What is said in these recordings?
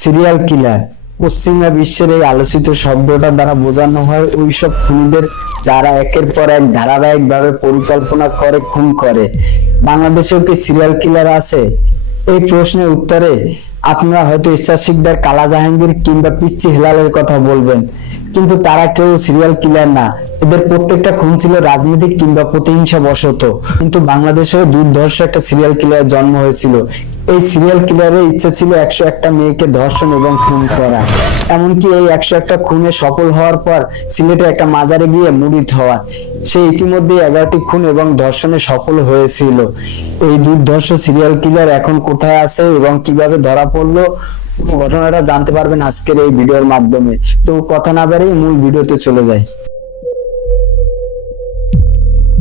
Serial killer পশ্চিমা বিশ্বের এই আলোচিত শব্দটা দ্বারা বোঝানো হয় ওইসব খুনিদের যারা একের পর এক ধারাবাহিকভাবে পরিকল্পনা করে খুন করে। বাংলাদেশেও কি সিরিয়াল কিলার আছে? এই প্রশ্নের উত্তরে আপনারা হয়তো ইরশাদ শিকদার, কালা জাহাঙ্গীর কিংবা পিচ্চি হেলালের কথা বলবেন, কিন্তু তারা কেউ সিরিয়াল কিলার না। এদের প্রত্যেকটা খুন ছিল রাজনৈতিক কিংবা প্রতিহিংসা বশত। কিন্তু বাংলাদেশেও দুর্ধর্ষ একটা সিরিয়াল কিলার জন্ম হয়েছিল। এই সিরিয়াল কিলারের ইচ্ছা ছিল 101টা মেয়েকে ধর্ষণ এবং খুন করা। এমনকি এই 101টা খুনে সফল হওয়ার পর সিলেটে একটা মাজারে গিয়ে মুরিদ হওয়া। সে ইতিমধ্যে 11টি খুন এবং ধর্ষণে সফল হয়েছিল। এই দুর্ধর্ষ সিরিয়াল কিলার এখন কোথায় আছে এবং কিভাবে ধরা পড়লো, ঘটনাটা জানতে পারবেন আজকের এই ভিডিওর মাধ্যমে। তো কথা না বাড়িয়ে মূল ভিডিওতে চলে যাই।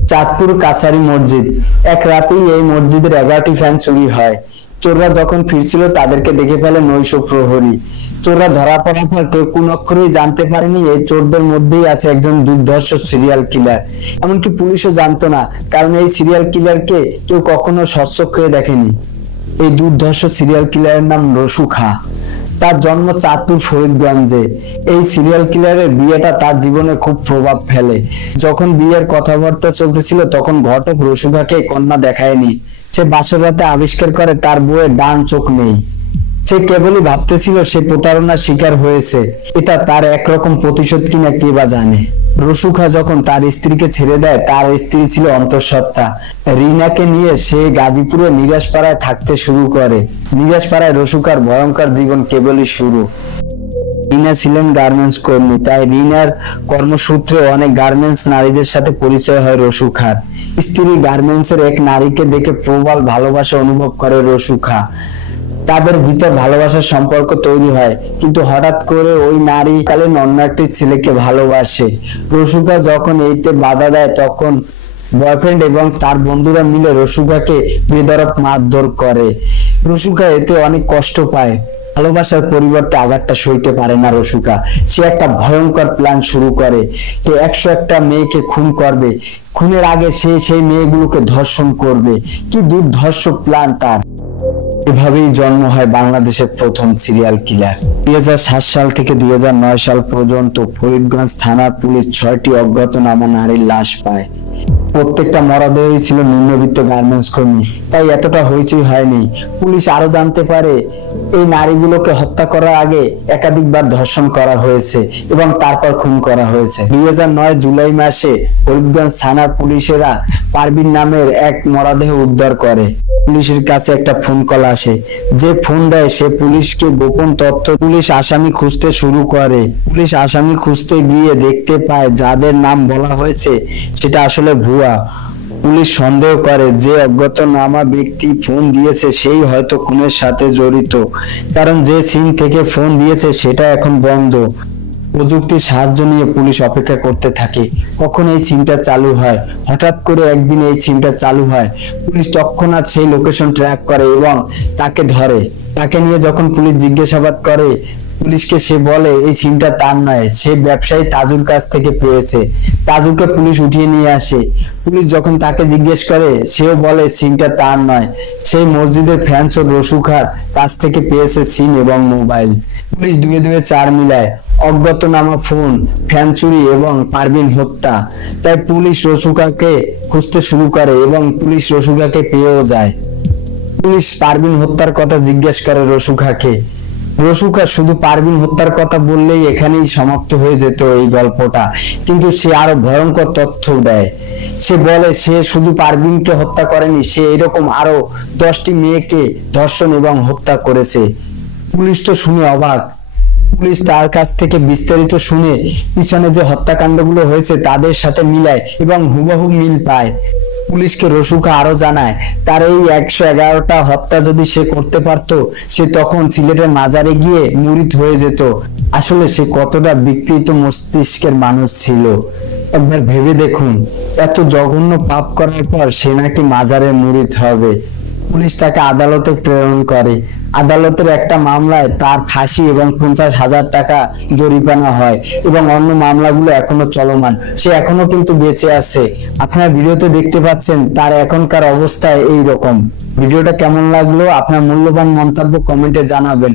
চাঁদপুর কাছারি মসজিদ। এক রাতেই এই মসজিদের 11টি ফ্যান চুরি হয়। চোররা যখন ফিরছিল তাদেরকে দেখে ফেলে নৈশ প্রহরী। চোররা ধরা পড়ার পর কেউ কোন অক্ষরেই জানতে পারেনি এই চোরদের মধ্যেই আছে একজন দুর্ধর্ষ সিরিয়াল কিলার। এমনকি পুলিশও জানতো না, কারণ এই সিরিয়াল কিলারকে কেউ কখনো স্বচক্ষে দেখেনি। এই দুর্ধর্ষ সিরিয়াল কিলারের নাম রসু খাঁ। তার জন্ম চাঁদপুর ফরিদগঞ্জে। এই সিরিয়াল কিলারের বিয়েটা তার জীবনে খুব প্রভাব ফেলে। যখন বিয়ের কথাবার্তা চলতেছিল তখন ঘটক রসু খাঁকে কন্যা দেখায়নি। সে বাসর রাতে আবিষ্কার করে তার বউয়ের ডান চোখ নেই। সে কেবলই ভাবতেছিল সে প্রতারণার শিকার হয়েছে। এটা তার একরকম প্রতিশোধ কিনা কে বা জানে। রসু খাঁ যখন তার স্ত্রীকে ছেড়ে দেয়, তার স্ত্রী ছিল অন্তঃসত্ত্বা। রিনাকে নিয়ে সে গাজীপুরে নিরাশপাড়ায় থাকতে শুরু করে। নিরাশপাড়ায় রসু খাঁর ভয়ঙ্কর জীবন কেবলই শুরু। রিনা ছিলেন গার্মেন্টস কর্মী, তাই রিনার কর্মসূত্রে অনেক গার্মেন্টস নারীদের সাথে পরিচয় হয় রসু খাঁর। স্ত্রী গার্মেন্টসের এক নারীকে দেখে প্রবল ভালোবাসা অনুভব করে রসু খাঁ। তাদের ভিতর ভালোবাসার সম্পর্ক তৈরি হয়, কিন্তু হঠাৎ করে ওই নারী কালীন অন্য একটি ছেলেকে ভালোবাসে। রসু খাঁ যখন এইতে বাধা দেয় তখন বয়ফ্রেন্ড এবং তার বন্ধুরা মিলে রসু খাঁকে বেধড়ক মারধর করে। রসু খাঁ এতে অনেক কষ্ট পায়। ভালোবাসার পরিবর্তে আঘাতটা সইতে পারে না রসু খাঁ। সে একটা ভয়ঙ্কর প্ল্যান শুরু করে যে 101টা মেয়েকে খুন করবে। খুনের আগে সে সেই মেয়েগুলোকে ধর্ষণ করবে। কি দুর্ধর্ষ প্ল্যান তার! এভাবেই জন্ম হয় বাংলাদেশের প্রথম সিরিয়াল কিলার। 2007 সাল থেকে 2009 সাল পর্যন্ত ফরিদগঞ্জ থানার পুলিশ 6টি অজ্ঞাতনামা নারীর লাশ পায়। প্রত্যেকটা মরদেহই ছিল নিম্নবিত্ত গার্মেন্টস কর্মী, তাই এতটা হইচই হয়নি। পুলিশ আরো জানতে পারে এই নারীগুলোকে হত্যা করার আগে একাধিকবার ধর্ষণ করা হয়েছে এবং তারপর খুন করা হয়েছে। 2009 জুলাই মাসে ফরিদগঞ্জ থানার পুলিশেরা পারভিন নামের এক মরদেহ উদ্ধার করে। পুলিশের কাছে একটা ফোন কল আসে। যে ফোন দেয় সে পুলিশকে গোপন তথ্য। পুলিশ আসামি খুঁজতে শুরু করে। পুলিশ আসামি খুঁজতে গিয়ে দেখতে পায় যাদের নাম বলা হয়েছে সেটা আসলে ভুয়া। পুলিশ সন্দেহ করে যে অজ্ঞাতনামা ব্যক্তি ফোন দিয়েছে সেই হয়তো খুনের সাথে জড়িত, কারণ যে সিম থেকে ফোন দিয়েছে সেটা এখন বন্ধ। প্রযুক্তির সাহায্য নিয়ে পুলিশ অপেক্ষা করতে থাকে কখন এই সিমটা চালু হয়। হঠাৎ করে একদিন এই সিমটা চালু হয়। পুলিশ তৎক্ষণাৎ সেই লোকেশন ট্র্যাক করে এবং তাকে ধরে। তাকে নিয়ে যখন পুলিশ জিজ্ঞাসাবাদ করে পুলিশকে, সে বলে এই সিমটা তার নয়, সে ব্যবসায়ী তাজুর কাছ থেকে পেয়েছে। তাজুকে পুলিশ উঠিয়ে নিয়ে আসে। পুলিশ যখন তাকে জিজ্ঞেস করে সেও বলে সিমটা তার নয়, সেই মসজিদের ফ্যান্স ও রসু খাঁর কাছ থেকে পেয়েছে সিম এবং মোবাইল। পুলিশ 2-2 4 মিলায় অজ্ঞাতনামা ফোন, ফ্যান চুরি এবং পারভিন হত্যা। তাই পুলিশ রসু খাঁকে খুঁজতে শুরু করে এবং পুলিশ রসু খাঁকে পেয়েও যায়। পুলিশ পারভিন হত্যার কথা জিজ্ঞেস করে রসু খাঁকে। রসু খাঁ শুধু পারভিন হত্যার কথা বললেই এখানেই সমাপ্ত হয়ে যেত এই গল্পটা, কিন্তু সে আরো ভয়ঙ্কর তথ্য দেয়। সে বলে সে শুধু পারভিনকে হত্যা করেনি, সে এরকম আরো 10টি মেয়েকে ধর্ষণ এবং হত্যা করেছে। পুলিশ তো শুনে অবাক। পুলিশ তার কাছ থেকে বিস্তারিত শুনে পিছনে যে হত্যাকাণ্ডগুলো হয়েছে তাদের সাথে মিলায় এবং হুবহু মিল পায়। পুলিশকে রসু খাঁ আরো জানায় তার এই 111টা হত্যা যদি সে করতে পারতো সে তখন সিলেটের মাজারে গিয়ে মুরিদ হয়ে যেত। আসলে সে কতটা বিকৃত মস্তিষ্কের মানুষ ছিল একবার ভেবে দেখুন। এত জঘন্য পাপ করার পর সে নাকি মাজারে মুরিদ হবে। পুলিশ তাকে আদালতে প্রেরণ করে। আদালতের একটা মামলায় তার ফাঁসি এবং 50,000 টাকা জরিমানা হয় এবং অন্য মামলাগুলো এখনো চলমান। সে এখনো কিন্তু বেঁচে আছে। আপনারা ভিডিওতে দেখতে পাচ্ছেন তার এখনকার অবস্থা এই রকম। ভিডিওটা কেমন লাগলো, আপনার মূল্যবান মন্তব্য কমেন্টে জানাবেন।